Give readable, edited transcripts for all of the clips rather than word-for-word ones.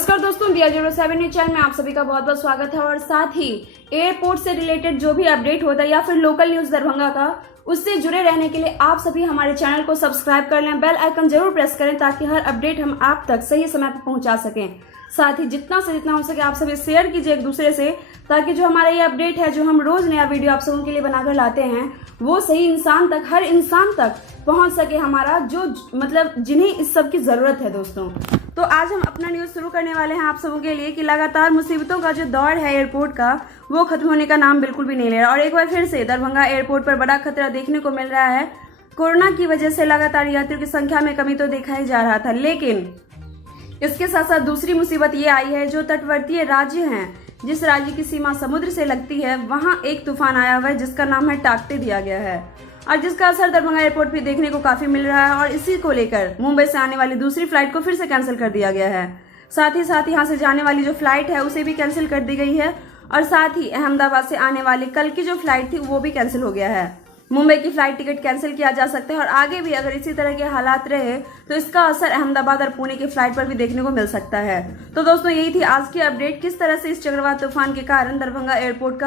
नमस्कार दोस्तों, BR07 news channel में आप सभी का बहुत बहुत स्वागत है। और साथ ही एयरपोर्ट से रिलेटेड जो भी अपडेट होता है या फिर लोकल न्यूज दरभंगा का, उससे जुड़े रहने के लिए आप सभी हमारे चैनल को सब्सक्राइब कर लें, बेल आइकन जरूर प्रेस करें ताकि हर अपडेट हम आप तक सही समय पर पहुंचा सकें। साथ ही जितना से जितना हो सके आप सभी शेयर कीजिए एक दूसरे से, ताकि जो हमारा ये अपडेट है, जो हम रोज नया वीडियो आप सबों के लिए बनाकर लाते हैं, वो सही इंसान तक, हर इंसान तक पहुंच सके हमारा, जो मतलब जिन्हें इस सब की जरूरत है। दोस्तों तो आज हम अपना न्यूज शुरू करने वाले हैं आप सबों के लिए कि लगातार मुसीबतों का जो दौर है एयरपोर्ट का, वो खत्म होने का नाम बिल्कुल भी नहीं ले रहा। और एक बार फिर से दरभंगा एयरपोर्ट पर बड़ा खतरा देखने को मिल रहा है। कोरोना की वजह से लगातार यात्रियों की संख्या में कमी तो देखा ही जा रहा था, लेकिन इसके साथ साथ दूसरी मुसीबत ये आई है, जो तटवर्तीय राज्य हैं, जिस राज्य की सीमा समुद्र से लगती है, वहां एक तूफान आया हुआ है जिसका नाम है टाक्टे दिया गया है, और जिसका असर दरभंगा एयरपोर्ट पे देखने को काफी मिल रहा है। और इसी को लेकर मुंबई से आने वाली दूसरी फ्लाइट को फिर से कैंसिल कर दिया गया है। साथ ही यहाँ से जाने वाली जो फ्लाइट है उसे भी कैंसिल कर दी गई है, और साथ ही अहमदाबाद से आने वाली कल की जो फ्लाइट थी वो भी कैंसिल हो गया है। मुंबई की फ्लाइट टिकट कैंसिल किया जा सकता है, और आगे भी अगर इसी तरह के हालात रहे तो इसका असर अहमदाबाद और पुणे की फ्लाइट पर भी देखने को मिल सकता है। तो दोस्तों यही थी आज की अपडेट, किस तरह से इस चक्रवात तूफान के कारण दरभंगा एयरपोर्ट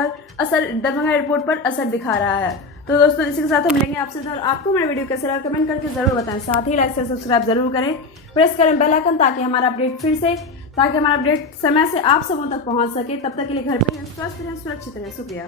पर असर दिखा रहा है। तो दोस्तों इसी के साथ हम मिलेंगे आपसे, और आपको हमारे वीडियो कैसे लगा कमेंट करके जरूर बताएं। साथ ही लाइक से सब्सक्राइब जरूर करें, प्रेस करें बेल आइकन ताकि हमारा अपडेट समय से आप सबों तक पहुंच सके। तब तक के लिए घर पे रहें, स्वस्थ रहें, सुरक्षित रहें। शुक्रिया।